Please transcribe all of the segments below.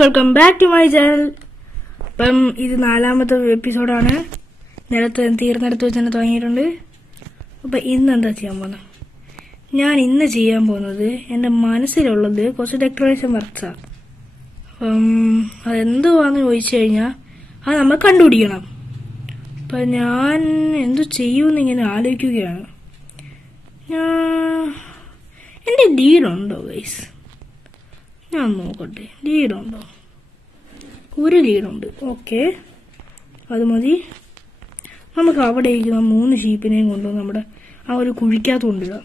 Welcome back to my channel. അപ്പം ഇത് 4ാമത്തെ എപ്പിസോഡാണ്. നേരത്തെ തീർന്നെടുത്ത് വെച്ച് തന്നെ തുടങ്ങിയിട്ടുണ്ട്. അപ്പം ഇന്ന് എന്താ ചെയ്യാൻ പോകുന്നത്? ഞാൻ ഇന്ന് ചെയ്യാൻ പോകുന്നത് എൻ്റെ മനസ്സിലുള്ളത് കുറച്ച് ഡെക്കറേഷൻ വർക്ക്സാണ്. അപ്പം അതെന്തുവാന്ന് ചോദിച്ചു കഴിഞ്ഞാൽ അത് നമ്മൾ കണ്ടുപിടിക്കണം. അപ്പം ഞാൻ എന്തു ചെയ്യുമെന്ന് ഇങ്ങനെ ആലോചിക്കുകയാണ്. എൻ്റെ ലീഡുണ്ടോ ഗൈസ്? ഞാൻ നോക്കട്ടെ, ലീഡുണ്ടോ? ഒരു ലീഡുണ്ട്. ഓക്കെ, അത് മതി. നമുക്ക് അവിടെ ഇരിക്കുന്ന 3 ഷീപ്പിനെയും കൊണ്ടുവന്ന് നമ്മുടെ ആ ഒരു കുഴിക്കകത്ത് കൊണ്ടിടാം.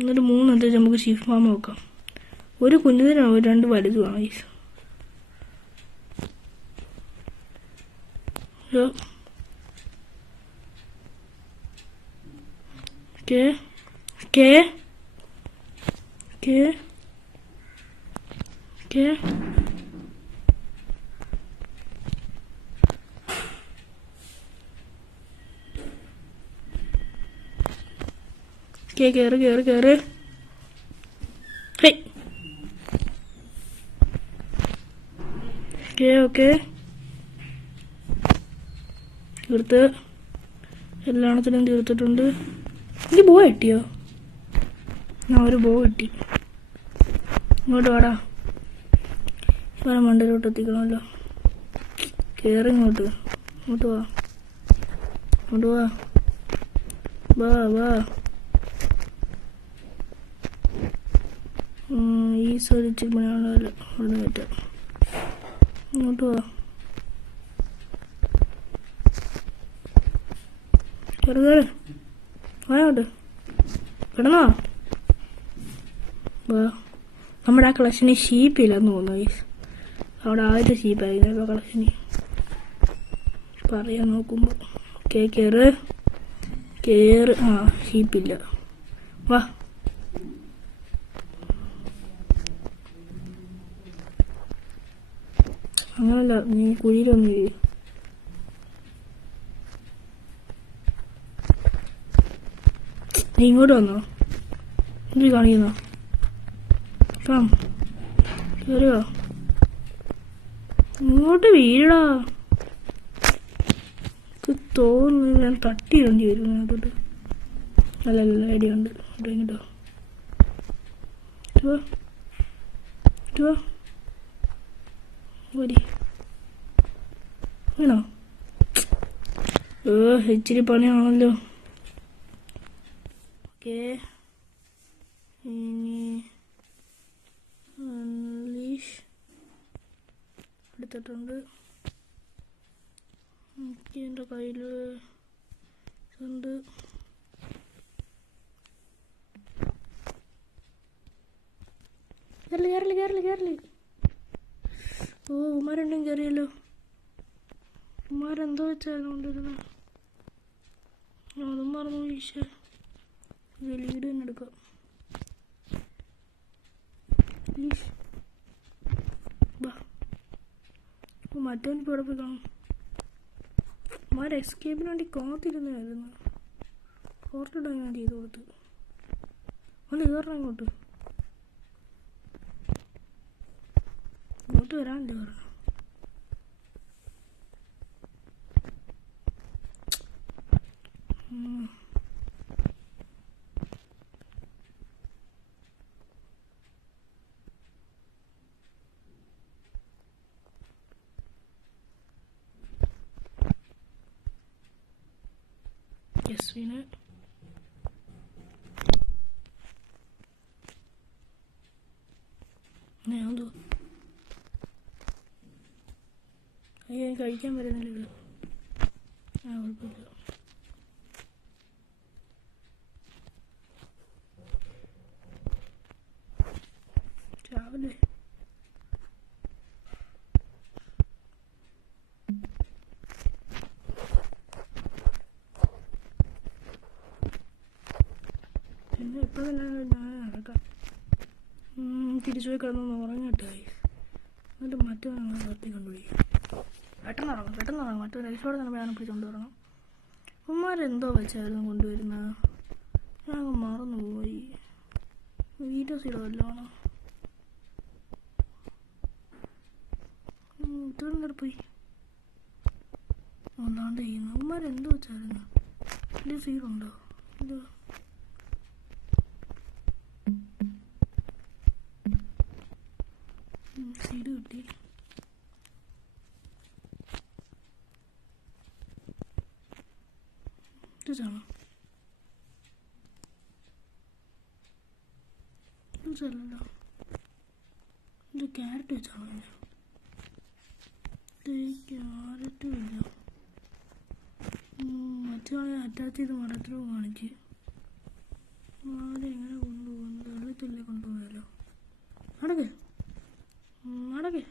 എന്നിട്ട് 3 എടുത്ത് നമുക്ക് ഷീപ്പ് ഫാം നോക്കാം. ഒരു കുഞ്ഞിനാവും 2 വലുതുമാണ് guys. Okay okay okay okay കേറ് കേറ് കേറ്. ഓക്കെ ഓക്കെ തീർത്ത്, എല്ലാത്തിനും തീർത്തിട്ടുണ്ട്. എനിക്ക് ബോ കിട്ടിയോ? ഞാൻ ഒരു ബോ കിട്ടി. ഇങ്ങോട്ട് വാടാ, വേറെ മണ്ടയിലോട്ട് എത്തിക്കണമല്ലോ. കയറി ഇങ്ങോട്ട്, ഇങ്ങോട്ട് വാ, ഇങ്ങോട്ട് വാ, വാ വാ. ഈ സൈഡിച്ച് പണിയാണല്ലോ, അവിടെ പറ്റാം. ഇങ്ങോട്ട് വാ, കയറി കയറി വായോട്ട് കിടന്നോ. വാ. നമ്മുടെ ആ കളക്ഷനിൽ ഷീപ്പില്ലെന്ന് തോന്നുന്നു. അവിടെ ആദ്യത്തെ ഷീപ്പായിരുന്നു ഇപ്പോൾ കളക്ഷനി പറയാൻ നോക്കുമ്പോൾ. കയറ് കയറ്. ആ, ഷീപ്പില്ല. വാ. അങ്ങനല്ല, നീ കുഴിയിലൊന്നും ഇല്ല. നീ ഇങ്ങോട്ട് വന്നോ? എന്ത് കാണിക്കുന്നോ? കം കയറിയോ? ഇങ്ങോട്ട് വീടാ. തോന്നുന്നു ഞാൻ തട്ടിയിടേണ്ടി വരും അതിനകത്തോട്ട്. നല്ല ഐഡിയ ഉണ്ട്. ഇങ്ങോട്ടോ മതി. വേണോ? ഇച്ചിരി പണിയാണല്ലോ. ഓക്കെ, ഇനി ഇംഗ്ലീഷ് എടുത്തിട്ടുണ്ട്. എൻ്റെ കയ്യിൽ ഉണ്ട്. കയറില്ല. ഓ, ഉമാരുണ്ടും കയറിയല്ലോ. ഉമാരെന്തോ വെച്ചായിരുന്നു കൊണ്ടിരുന്നത്. അതും മറന്നു. ഈശോ, ലീഡ് തന്നെ എടുക്കാം. മറ്റവനിപ്പോൾ ഇവിടെ പോയി കാണും. മാരെ എസ്കേപ്പിന് വേണ്ടി കാത്തിരുന്നായിരുന്നു. ഫോർട്ടിടാൻ ഞാൻ ചെയ്ത് കൊടുത്ത്. ഒന്ന് കയറണം ഇങ്ങോട്ട്. ഇങ്ങോട്ട് വരാനല്ലേ പറഞ്ഞു. Yes, we know. എന്തോ അയ്യോ, കഴിക്കാൻ വരുന്നില്ല ഇത്. ആ, കുഴപ്പമില്ല. രാവിലെ പിന്നെ എപ്പോഴും ഞാൻ നടക്കാം. തിരിച്ചു പോയി കിടന്നൊന്ന് ഉറങ്ങിട്ടായി. എന്നിട്ട് മറ്റവൻ നിർത്തി കൊണ്ടുപോയി. പെട്ടെന്ന് ഇറങ്ങും. മറ്റൊരു രക്ഷയോടെ തന്നെ വേണം പിടിച്ചുകൊണ്ട് വരണം. ഉമ്മാരെന്തോ വെച്ചായിരുന്നു കൊണ്ടുവരുന്നത്. ഞാൻ മറന്നുപോയി. Video zero അല്ലാണോ? ഇത്തോടെ പോയി അല്ലാണ്ട് ചെയ്യുന്നു. അവന്മാരെന്തോ വെച്ചായിരുന്നു. ഇത് സീറോ ഉണ്ടോ? ഇത് സീഡ് കിട്ടി. ഇതാണോ? ഇതല്ലോ. ഇത് ക്യാരറ്റ് വെച്ചാണോ? ക്യാരറ്റും ഇല്ല. മറ്റേ അറ്റാച്ച് ചെയ്ത് മറത്തിലും കാണിച്ച് എങ്ങനെ കൊണ്ടുപോകുന്നത്? വെള്ളത്തില്ലേ കൊണ്ടുപോകാലോ. നടക്ക് നടക്ക്,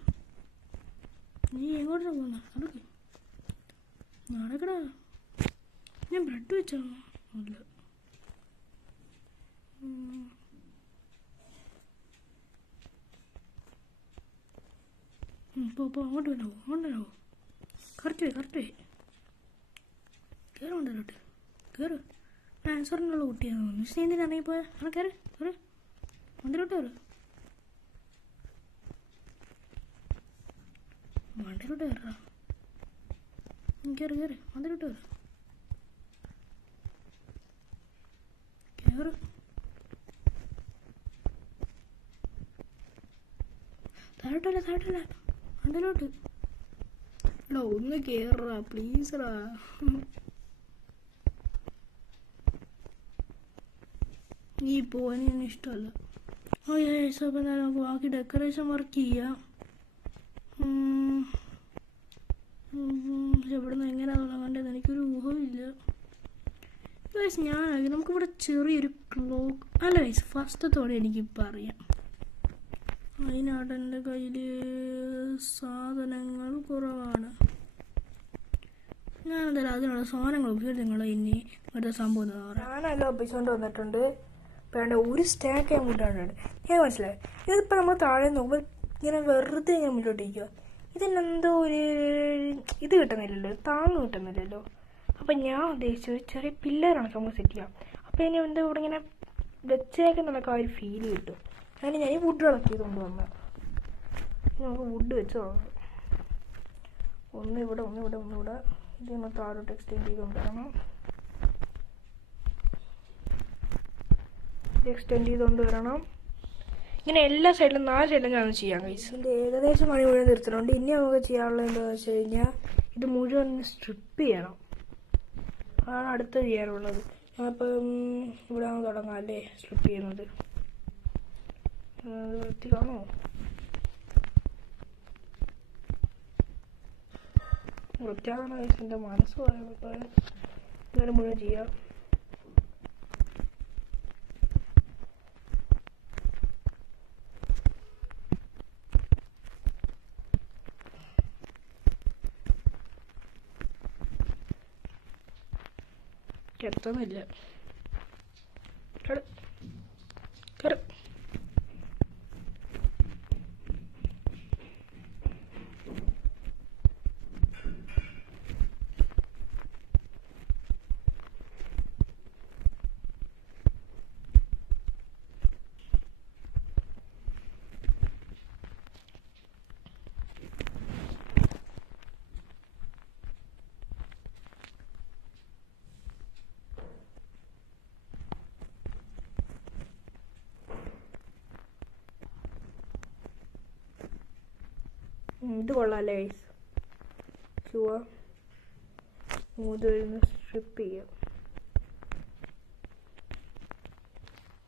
നീ എങ്ങോട്ടാണ് പോകുന്നത്? നടക്ക് നടക്കടാ. ഞാൻ ബ്രെഡ് വെച്ചാണോ? അല്ല. അങ്ങോട്ട് വരാമോ? അങ്ങോട്ട് വരാമോ? കറക്റ്റ് കയറി കൊണ്ടുവരോട്ട്. കയറ്. ആൻസറിനുള്ള കുട്ടിയാന്ന് തോന്നുന്നു. മിസ് എന്തിനാണെങ്കിൽ പോയാൽ അങ്ങനെ കയറി വണ്ടിയിലോട്ട് കയറ്. വണ്ടിയിലോട്ട് കയറാ. കയറി വണ്ടിയിലോട്ട് കയറ്. താഴോട്ടല്ല വണ്ടിയിലോട്ട്. എടാ ഒന്ന് കയറാ പ്ലീസറാ. നീ പോവാൻ ഇഷ്ടമല്ല. ഓ യേസ്. അപ്പം എന്തായാലും നമുക്ക് ബാക്കി ഡെക്കറേഷൻ വർക്ക് ചെയ്യാം. എവിടെ നിന്ന് എങ്ങനെയാണ് തുടങ്ങേണ്ടത് എനിക്കൊരു ഊഹമില്ല. ഗൈസ് ഞാനാകെ നമുക്കിവിടെ ചെറിയൊരു ക്ലോക്ക് അല്ല ഗൈസ്, ഫസ്റ്റത്തോടെ എനിക്കിപ്പോൾ അറിയാം. അതിനായിട്ട് എൻ്റെ കയ്യിൽ സാധനങ്ങൾ കുറവാണ്. ഞാനെന്തായാലും അതിനുള്ള സാധനങ്ങൾ ഉപയോഗിച്ച് നിങ്ങൾ ഇനി ഒരു സംഭവം ഞാനെല്ലാം ഒപ്പിച്ചുകൊണ്ട് വന്നിട്ടുണ്ട്. വേണ്ട ഒരു സ്റ്റാക്ക് ഞാൻ മുന്നോട്ടുണ്ട്. ഞാൻ മനസ്സിലായി. ഇതിപ്പോൾ നമ്മൾ താഴെ നോക്കുമ്പോൾ ഇങ്ങനെ വെറുതെ ഞാൻ മുന്നോട്ടിരിക്കുക. ഇതിനെന്തോ ഒരു ഇത് കിട്ടുന്നില്ലല്ലോ, താങ്ങ് കിട്ടുന്നില്ലല്ലോ. അപ്പം ഞാൻ ഉദ്ദേശിച്ചത് ചെറിയ പില്ലറാണ് നമുക്ക് സെറ്റ് ചെയ്യാം. അപ്പോൾ ഇനി എന്താ ഇവിടെ ഇങ്ങനെ വെച്ചേക്കുന്നതൊക്കെ ആ ഒരു ഫീൽ കിട്ടും. അതിന് ഞാൻ ഈ വുഡ് ഇളക്കിയത് കൊണ്ടുവന്നത്. നമുക്ക് വുഡ് വെച്ച് തുടങ്ങാം. ഒന്നിവിടെ ഇത് നമ്മൾ താഴോട്ട് എക്സ്റ്റെൻഡ് ചെയ്ത് കൊണ്ടുവരണം. എക്സ്റ്റെൻഡ് ചെയ്തുകൊണ്ടുവരണം. ഇങ്ങനെ എല്ലാ സൈഡിലും 4 സൈഡിലും ഞാൻ ചെയ്യാം ഗൈസ്. ഇതിൻ്റെ ഏകദേശം പണി മുഴുവൻ നിർത്തുന്നുണ്ട്. ഇനി നമുക്ക് ചെയ്യാനുള്ളത് എന്താണെന്ന് വെച്ച് കഴിഞ്ഞാൽ ഇത് മുഴുവൻ സ്ട്രിപ്പ് ചെയ്യണം. അതാണ് അടുത്ത് ചെയ്യാനുള്ളത്. അപ്പം ഇവിടെ തുടങ്ങാം അല്ലേ സ്ട്രിപ്പ് ചെയ്യുന്നത്. വൃത്തി കാണോ? വൃത്തിയാകണം ഗൈസ്. എൻ്റെ മനസ്സ് പറയുമ്പോൾ ഇങ്ങനെ മുഴുവൻ ചെയ്യാം. എത്തുന്നില്ല. കയറി ഇത് കൊള്ളാമല്ലേ ഗൈസ്. ഇതൊന്ന് സ്ട്രിപ്പ് ചെയ്യാം.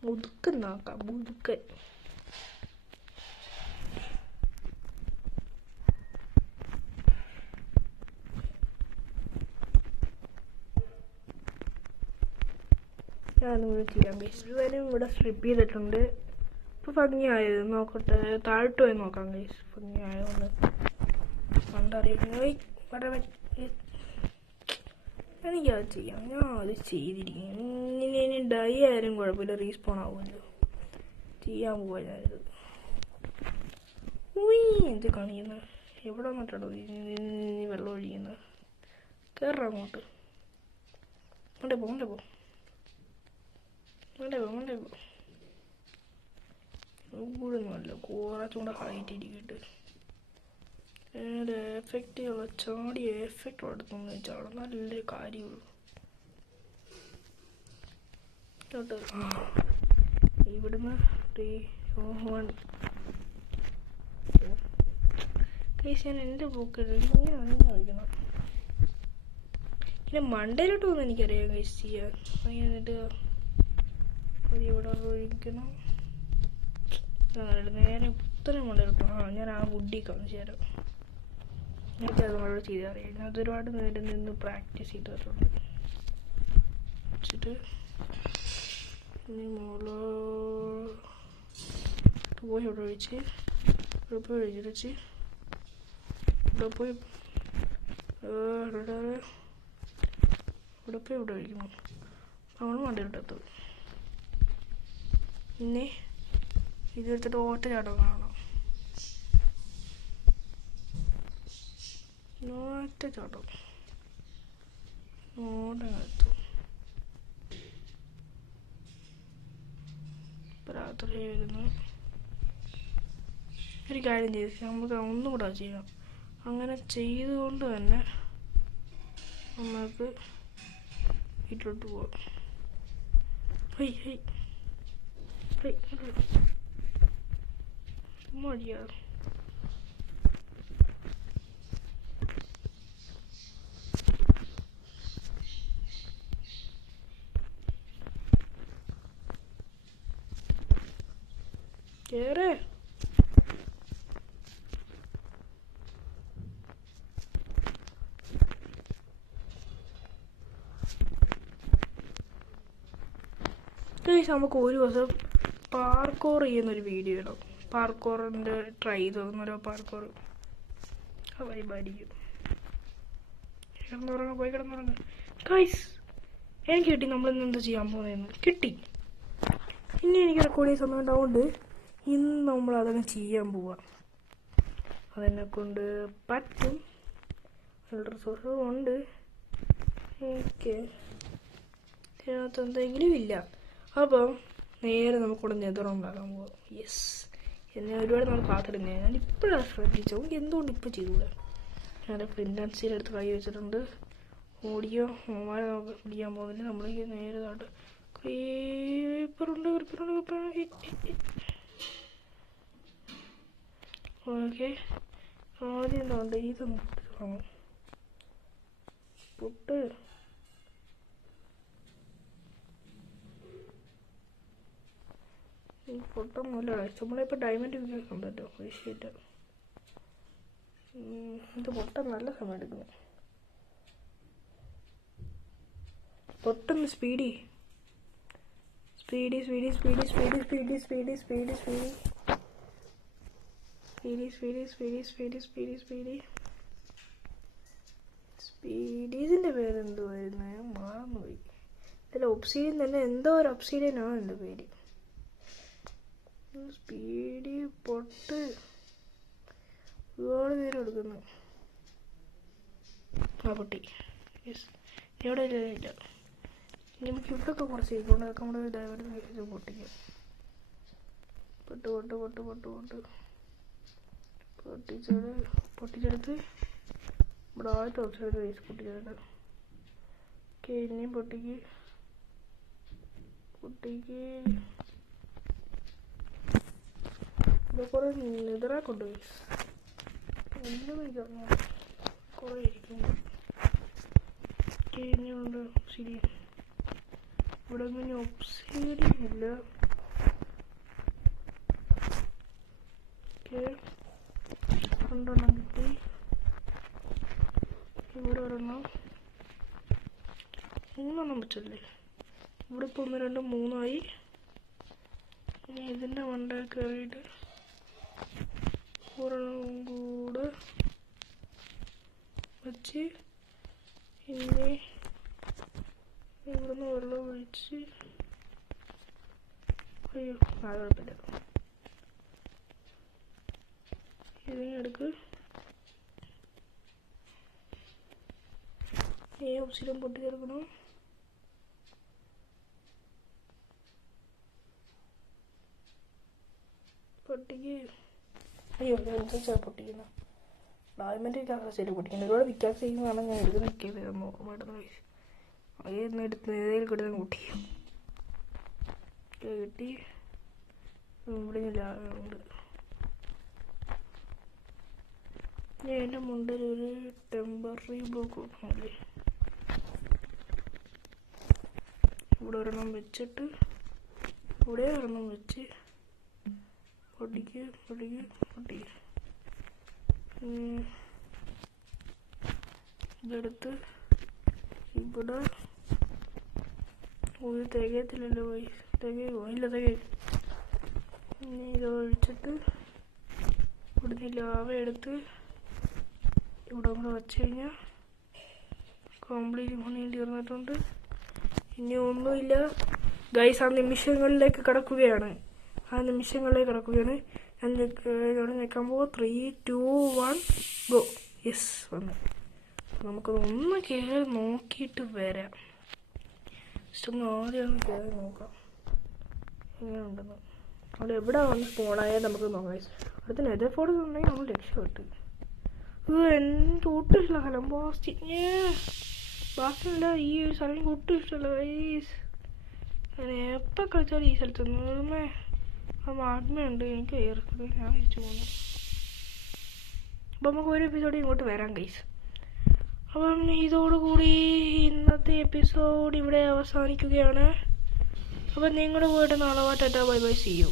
മുതുക്കൻ നോക്കാം. മുതുക്കൻ ഞാനും കൂടെ ചെയ്യാം ഗൈസ്. ഇതുവരെയും ഇവിടെ സ്ട്രിപ്പ് ചെയ്തിട്ടുണ്ട്. ഇപ്പോൾ ഭംഗിയായത് നോക്കട്ടെ. താഴോട്ട് പോയി നോക്കാം ഗൈസ്. ഭംഗിയായതുകൊണ്ട് കണ്ടറിയില്ല. എനിക്കത് ചെയ്യാം. ഞാൻ അത് ചെയ്തിരിക്കും. ഇനി ഡൈ ആയാലും കുഴപ്പമില്ല, റീസ്പോൺ ആവുമല്ലോ. ചെയ്യാൻ പോവാ ഞാനിത്. എന്ത് കാണിക്കുന്നത്? എവിടെ വന്നിട്ടോ വെള്ളം ഒഴിക്കുന്നത്? കയറാം അങ്ങോട്ട്. കൊണ്ടേ പോ. ഇവിടെ നല്ല കുറച്ചും കൂടെ ഹൈറ്റ് ഇരിക്കട്ട്. എഫക്റ്റുള്ള ചാടിയ എഫക്റ്റ് എടുത്തെന്ന് വെച്ചാൽ നല്ല കാര്യമുള്ളൂ. ഇവിടുന്ന് ഞാൻ എൻ്റെ പോക്ക് ഇങ്ങനെ കളിക്കണം. പിന്നെ മണ്ടയിലോട്ട് പോകുന്ന എനിക്കറിയാം കൈസ് ചെയ്യാൻ. എന്നിട്ട് ഇവിടെ ഒഴിക്കണം. നേരെ ഉത്തരം മണ്ടയിലോട്ട്. ഞാൻ ആ വുഡി കാണിച്ചു തരാം. എനിക്കത് നമ്മളോട് ചെയ്തറിയാം. ഞാൻ ഒരുപാട് നേരം നിന്ന് പ്രാക്ടീസ് ചെയ്തിട്ടുണ്ട്. വെച്ചിട്ട് ഇനി പോയി ഇവിടെ ഒഴിച്ച് ഇവിടെ പോയി ഒഴിച്ച് ഇവിടെ പോയി ഇവിടെ ഒഴിക്കണം. നമ്മൾ മണ്ടയിലോട്ടെത്തും. പിന്നെ ഇതെടുത്തിട്ട് ഒറ്റ ചാട്ടം കാണണം. ഒറ്റ ചാട്ടം ഓടത്തും. രാത്രി വരുന്നു. ഒരു കാര്യം ചെയ്ത് നമുക്ക് ഒന്നും കൂടെ ചെയ്യാം. അങ്ങനെ ചെയ്തുകൊണ്ട് തന്നെ നമുക്ക് വീട്ടിലോട്ട് പോവാം. മടിയാ. കേറ്. നമുക്ക് ഒരു ദിവസം പാർക്കോർ ചെയ്യുന്നൊരു വീഡിയോ ഇടാം. പാർക്കോറിൻ്റെ ട്രൈ ചെയ്തോന്നോരോ പാർക്കോർ വൈബായിരിക്കും. പോയി കിടന്നുറങ്ങ ഗൈസ്. എനിക്ക് കിട്ടി നമ്മളിന്ന് എന്താ ചെയ്യാൻ പോകുന്നതെന്ന് കിട്ടി. ഇനി എനിക്ക് റെക്കോർഡ് ചെയ്യുന്ന സമയം ഉണ്ടാവുകൊണ്ട് ഇന്ന് നമ്മൾ അതങ്ങ് ചെയ്യാൻ പോവാം. അതെന്നെ കൊണ്ട് പറ്റും. റിസോഴ്സ് ഉണ്ട് എനിക്ക് ഇതിനകത്ത് എന്തെങ്കിലും ഇല്ല. അപ്പം നേരെ നമുക്കിവിടെ നെതറുണ്ടാക്കാൻ പോവാം. യെസ്, എന്നെ ഒരുപാട് നമ്മൾ കാത്തിടുന്നേ. ഞാൻ ഇപ്പോഴാണ് ശ്രദ്ധിച്ചത്. നമുക്ക് എന്തുകൊണ്ട് ഇപ്പോൾ ചെയ്തുകൂടെ? ഞാൻ പ്രിൻ്റ് എടുത്ത് കൈ വെച്ചിട്ടുണ്ട്. ഓഡിയോ മോമാരെ നമുക്ക് പിടിക്കാൻ പോകുന്നില്ല. നമ്മൾ നേരെ താട്ട് ക്രീപ്പറുണ്ട്. ഓക്കെ, ആദ്യം എന്താണ്ട് ഇത് വാങ്ങും. പൊട്ട് പൊട്ടൊന്നുമില്ല. നമ്മളിപ്പോൾ ഡയമണ്ട് വിൽക്കാൻ പറ്റുമോ? വിഷയമില്ല. ഇത് പൊട്ടാൻ നല്ല സമയം എടുക്കുന്നു. പൊട്ടൊന്ന് സ്പീഡി ഇതിൻ്റെ പേരെന്തുവായിരുന്നു? ഞാൻ മറന്നുപോയി. ഇതിൽ ഒബ്സീഡിയൻ തന്നെ എന്തോ ഒരു ഒബ്സീഡിയനാണ് എൻ്റെ പേര്. സ്പീഡി പൊട്ട് ഒരുപാട് നേരം എടുക്കുന്നു. പൊട്ടി. യെസ്, എവിടെ ഇല്ല. നമുക്ക് ഇവിടെയൊക്കെ കുറച്ച് ചെയ്തുകൊണ്ട് അതൊക്കെ നമ്മുടെ ഇത് പൊട്ടിക്കാം. പൊട്ടിച്ചെടുത്ത് ഇവിടെ ആദ്യത്തെ ഓപ്ഷൻ വേസ്റ്റ് പൊട്ടിച്ചെടുത്ത്. ഓക്കെ, ഇനിയും പൊട്ടിക്ക് ഇവിടെ കുറേ നെതറാ കൊണ്ടുപോയി. ഒന്നും എനിക്കറിഞ്ഞു കുറേ ഇരിക്കുന്നു. ഓക്കെ, ഇനിയുണ്ട് ഒബ്സിഡിയൻ. ഇവിടെ ഇങ്ങനെ ഒബ്സിഡിയൻ ഇല്ല. ഓക്കെ, 2 കിട്ടി. ഇവിടെ ഒരെണ്ണം 3 വെച്ചല്ലേ. ഇവിടെ ഇപ്പോൾ 1, 2, 3 ഇനി ഇതിൻ്റെ മണ്ട കയറിയിട്ട് ഒരെണ്ണം കൂടെ വെച്ച് ഇനി ഇവിടുന്ന് വെള്ളം ഒഴിച്ച്. അയ്യോ, കുഴപ്പമില്ല. ഇതിനെടുക്ക്. ഈ ഓപ്സിലും പൊട്ടിച്ചെടുക്കണം. പൊട്ടിക്ക്. അയ്യോ എന്താ പൊട്ടിക്കുന്നത്? ഡയമണ്ട് വിക്കാക്സ് പൊട്ടിക്കുന്നത്. ഒരുപാട് വിക്കാക്സ് ചെയ്യുന്നതാണ് ഞാൻ എടുത്ത് നിൽക്കിയത്. ഓർമ്മ എടുത്ത് ഏതെങ്കിലും കിട്ടുന്ന കൂട്ടി കിട്ടി. ഇവിടെ ഉണ്ട്. ഞാൻ എൻ്റെ മുണ്ടിൽ ഒരു ടെമ്പററി ബ്ലോക്ക് കൊടുക്കണമല്ലേ. ഇവിടെ ഒരെണ്ണം വെച്ചിട്ട് ഇവിടെ ഒരെണ്ണം വെച്ച് പൊട്ടിക്ക് പൊട്ടിക്ക് പൊട്ടിക്ക്. ഇതെടുത്ത് ഇവിടെ ഒരു തികയത്തില്ലല്ലോ പോയി. തികയോ? ഇല്ല തികയും. പിന്നെ ഇത് ഒഴിച്ചിട്ട് ഇവിടുന്ന് ലാവ എടുത്ത് ഇവിടെ കൂടെ വെച്ച് കഴിഞ്ഞാൽ കംപ്ലീറ്റ് പണി തീർന്നിട്ടുണ്ട്. ഇനി ഒന്നുമില്ല ഗൈസ്. ആ നിമിഷങ്ങളിലേക്ക് കിടക്കുകയാണ്. ഞാൻ ഇവിടെ നിൽക്കാൻ പോകും. 3, 2, 1 ഗോ. യെസ് വന്നു. നമുക്കൊന്ന് കയറി നോക്കിയിട്ട് വരാം. ജസ്റ്റ് ഒന്ന് ആദ്യം കയറി നോക്കാം എങ്ങനെയുണ്ടെന്ന്. അവിടെ എവിടെ വന്ന് സ്പോണായാൽ നമുക്ക് നോക്കാം. അടുത്ത നെതർ ഫോർട്ട് ഉണ്ടെങ്കിൽ നമ്മൾ രക്ഷപ്പെട്ടു. എൻ്റെ ഒട്ടും ഇഷ്ടമുള്ള സ്ഥലം ബാക്കിയല്ല. ഈ ഒരു സ്ഥലം എനിക്ക് ഒട്ടും ഇഷ്ടമല്ല ഗൈസ്. ഞാൻ എപ്പോൾ കളിച്ചാലും ഈ സ്ഥലത്തൊന്നും ആത്മയുണ്ട്. എനിക്ക് ഏർക്കുന്നത് ഞാൻ തിരിച്ചു പോകുന്നു. അപ്പം നമുക്ക് ഒരു എപ്പിസോഡ് ഇങ്ങോട്ട് വരാം ഗൈസ്. അപ്പം ഇതോടുകൂടി ഇന്നത്തെ എപ്പിസോഡ് ഇവിടെ അവസാനിക്കുകയാണ്. അപ്പം നിങ്ങൾ പോയിട്ട് നാളെ tata bye bye, see U.